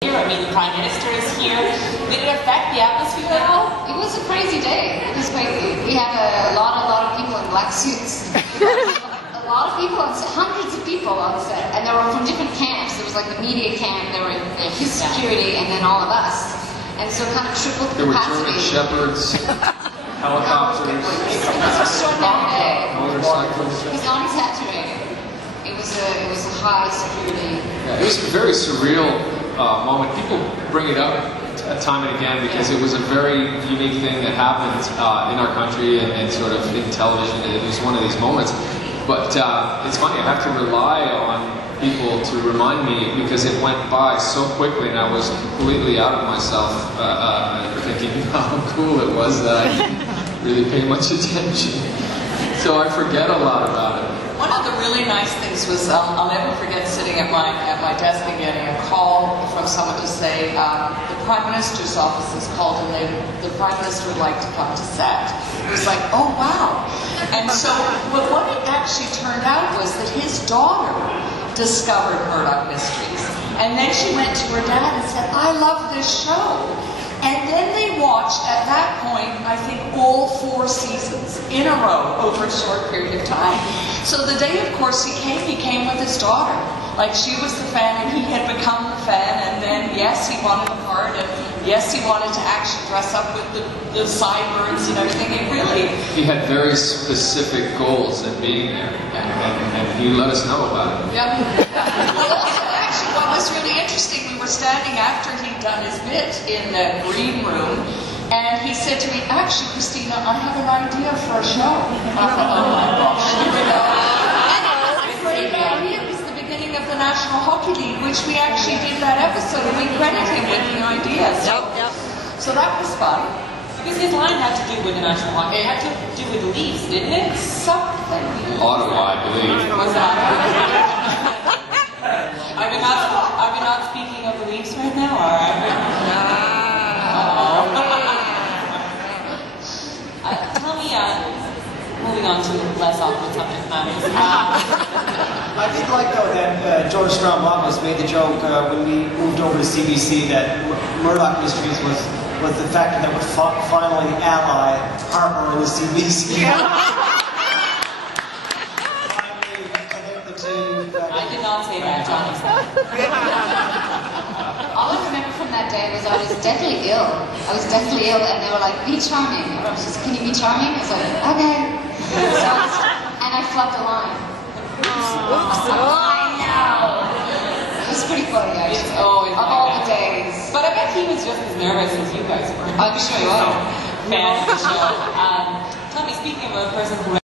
I mean, the Prime Minister is here. Did it affect the atmosphere at all? It was a crazy day. It was crazy. We had a lot of people in black suits. A lot of people, hundreds of people on the set, and they were from different camps. There was like the media camp, there were his security, and then all of us. And so it kind of tripled the capacity. There were German shepherds, helicopters. It was an extraordinary day. Motorcycles. It was not exaggerated. It was a high security. Yeah, it was a very surreal moment. People bring it up time and again because it was a very unique thing that happened in our country and sort of in television. It was one of these moments. But it's funny, I have to rely on people to remind me because it went by so quickly and I was completely out of myself thinking how cool it was that I didn't really pay much attention. So I forget a lot about it. One of the really nice things was, I'll never forget sitting at my desk and getting a call from someone to say, the Prime Minister's office is called and the Prime Minister would like to come to set. It was like, oh wow. And so what it actually turned out was that his daughter discovered Murdoch Mysteries. And then she went to her dad and said, I love this show. And then they watched, at that point, I think all 4 seasons in a row over a short period of time. So the day, of course, he came with his daughter. Like, she was the fan and he had become the fan, and then, yes, he wanted a part, and yes, he wanted to actually dress up with the sideburns and everything. It really... He had very specific goals in being there, and he let us know about it. Yeah. Well, also, actually, what was really interesting, we were standing after he'd done his bit in the green room, and he said to me, actually, Christina, I have an idea for a show. And I thought, oh my gosh, here we go. And I heard about him. It was the beginning of the National Hockey League, which we actually did that episode, and we credit him with the idea. So that was fun. Because his line had to do with the National Hockey. It had to do with the Leafs, didn't it? Something. Ottawa, I believe. Was that? Are we not speaking of the Leafs right now? All right. Tell me, moving on to less awkward subject matters. I did like, though, that George Strombolos made the joke when we moved over to CBC that Murdoch Mysteries was the factor that would finally ally Harper and the CBC. I did not say that, Johnny said. All I remember from that day was I was deathly ill. I was deathly ill, and they were like, be charming. Everyone was just, can you be charming? I was like, okay. And I flubbed a line. Oops. I know. It was pretty funny, actually. Of all the days. But I bet he was just as nervous as you guys were. I'm sure you are. Fan of the show.